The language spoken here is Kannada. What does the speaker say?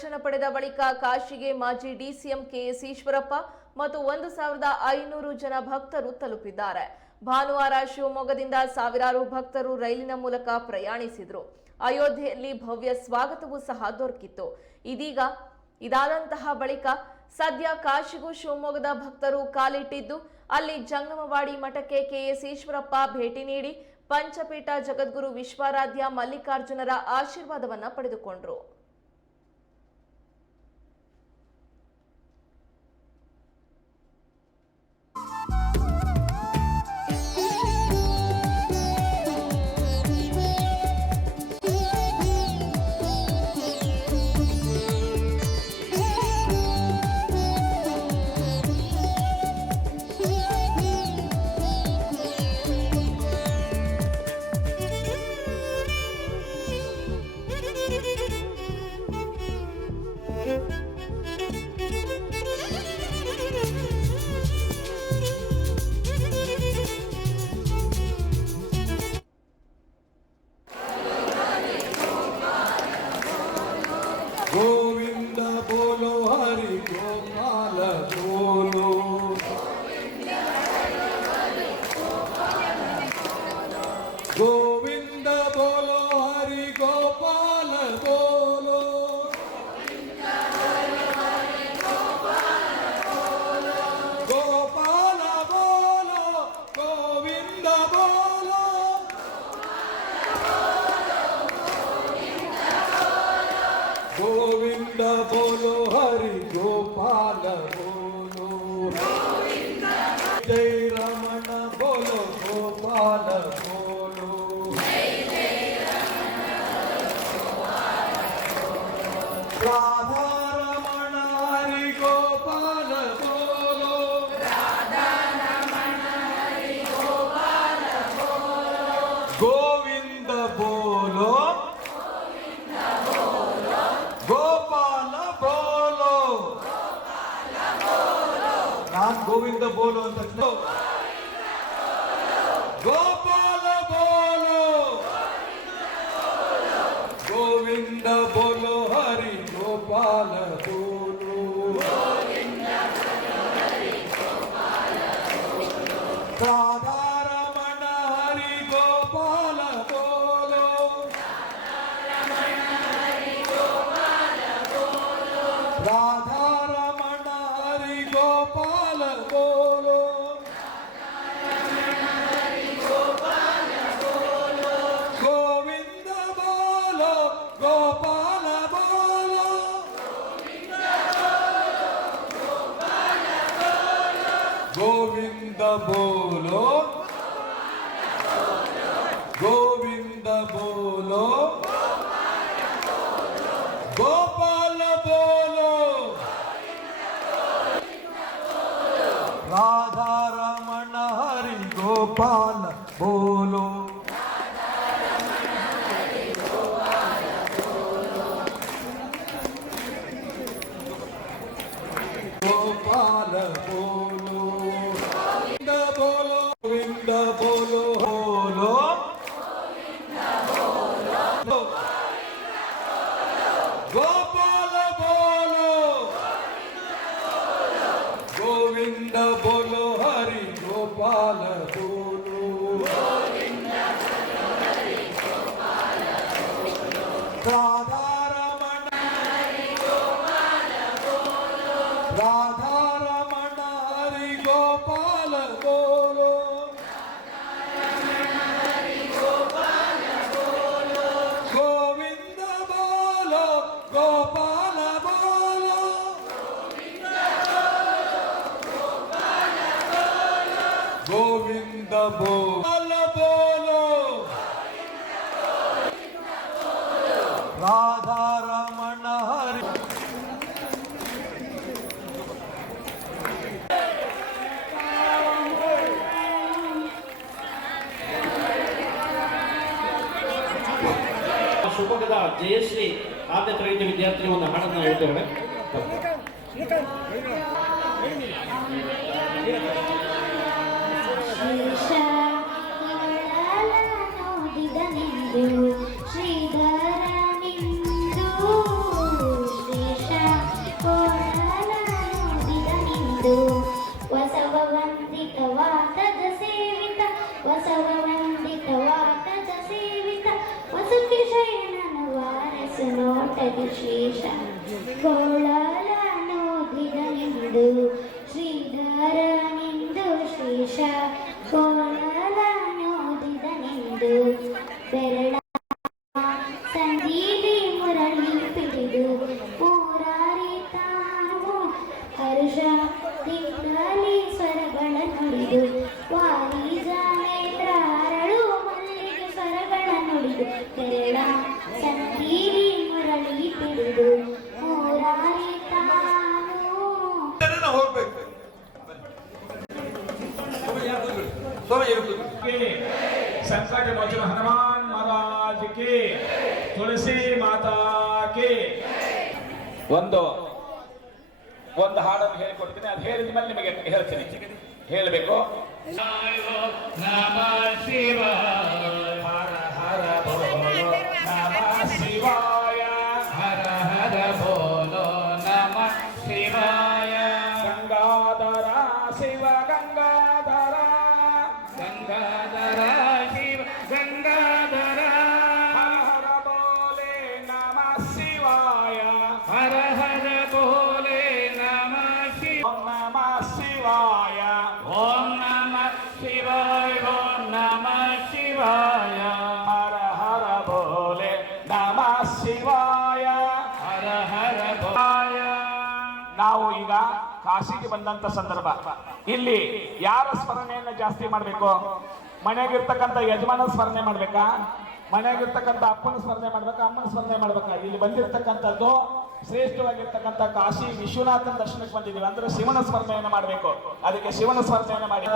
ದರ್ಶನ ಪಡೆದ ಬಳಿಕ ಕಾಶಿಗೆ ಮಾಜಿ ಡಿಸಿಎಂ ಕೆಎಸ್ ಈಶ್ವರಪ್ಪ ಮತ್ತು ಒಂದು ಸಾವಿರದ ಐನೂರು ಜನ ಭಕ್ತರು ತಲುಪಿದ್ದಾರೆ. ಭಾನುವಾರ ಶಿವಮೊಗ್ಗದಿಂದ ಸಾವಿರಾರು ಭಕ್ತರು ರೈಲಿನ ಮೂಲಕ ಪ್ರಯಾಣಿಸಿದ್ರು. ಅಯೋಧ್ಯೆಯಲ್ಲಿ ಭವ್ಯ ಸ್ವಾಗತವೂ ಸಹ ದೊರಕಿತ್ತು. ಇದೀಗ ಇದಾದಂತಹ ಬಳಿಕ ಸದ್ಯ ಕಾಶಿಗೂ ಶಿವಮೊಗ್ಗದ ಭಕ್ತರು ಕಾಲಿಟ್ಟಿದ್ದು, ಅಲ್ಲಿ ಜಂಗಮವಾಡಿ ಮಠಕ್ಕೆ ಕೆಎಸ್ ಈಶ್ವರಪ್ಪ ಭೇಟಿ ನೀಡಿ, ಪಂಚಪೀಠ ಜಗದ್ಗುರು ವಿಶ್ವಾರಾಧ್ಯ ಮಲ್ಲಿಕಾರ್ಜುನರ ಆಶೀರ್ವಾದವನ್ನ ಪಡೆದುಕೊಂಡ್ರು. గోవింద బోలో హరి గోపాల బోలో. గోపాల బోలో గోవింద బోలో. గోవింద బోలో హరి గోపాల బోలో. గోవింద బోలు అంత గోపాల బోలు. గోవింద బోలు హరి గోపాల బోలు. రాధారమణ హరి గోపాల బోలో. గోవింద బోలో. గోపాల బోలో. రాధారమణ హరి గోపాల బోలో. ಗೋವಿಂದ ಬೋಲೋ ಹರಿ ಗೋಪಾಲ ಬೋಲೋ ರಾಧಾರಮಣ ರಾಧಾರಮಣ ಹರಿ ಗೋಪಾಲ ಬೋಲೋ చింతబో అలబోలో రాధారమణ హరి ಶಿವಮೊಗ್ಗದ ಜಯಶ್ರೀ ಆರನೇ ತರಗತಿ ವಿದ್ಯಾರ್ಥಿ ಒಂದು ಹಾಡನ್ನು ಹೇಳ್ತೇವೆ ಶ್ರೀಶ ಕೋಳಲನು ದಿನವಿಂದು ಶ್ರೀಧರನಿಂದು ಶ್ರೀಶ ಸ್ವರ ಇರುತ್ತದೆ ಸಂಕಟ ಮೋಚನ ಹನುಮಾನ್ ಮಹಾರಾಜ್ ಕಿ. ತುಳಸಿ ಮಾತಾ ಕಿ. ಒಂದು ಒಂದು ಹಾಡನ್ನು ಹೇಳಿಕೊಡ್ತೀನಿ. ಅದು ಹೇಳಿದ ಮೇಲೆ ನಿಮಗೆ ಹೇಳ್ತೀನಿ. ಹೇಳಬೇಕು. ನಮ ಶಿವ ಶಿವಾಯ. ಹರ ಹರ ನಾವು ಈಗ ಕಾಶಿಗೆ ಬಂದಂತ ಸಂದರ್ಭ. ಇಲ್ಲಿ ಯಾರ ಸ್ಮರಣೆಯನ್ನು ಜಾಸ್ತಿ ಮಾಡಬೇಕು? ಮನೆಯಾಗಿರ್ತಕ್ಕಂಥ ಯಜಮಾನ ಸ್ಮರಣೆ ಮಾಡ್ಬೇಕಾ? ಮನೆಯಾಗಿರ್ತಕ್ಕಂಥ ಅಪ್ಪನ ಸ್ಮರಣೆ ಮಾಡ್ಬೇಕಾ? ಅಮ್ಮನ ಸ್ಮರಣೆ ಮಾಡ್ಬೇಕಾ? ಇಲ್ಲಿ ಬಂದಿರತಕ್ಕಂಥದ್ದು ಶ್ರೇಷ್ಠವಾಗಿರ್ತಕ್ಕಂಥ ಕಾಶಿ ವಿಶ್ವನಾಥನ ದರ್ಶನಕ್ಕೆ ಬಂದಿದ್ದೀವಿ. ಅಂದ್ರೆ ಶಿವನ ಸ್ಮರಣೆಯನ್ನು ಮಾಡಬೇಕು. ಅದಕ್ಕೆ ಶಿವನ ಸ್ಮರಣೆಯನ್ನು ಮಾಡಿ.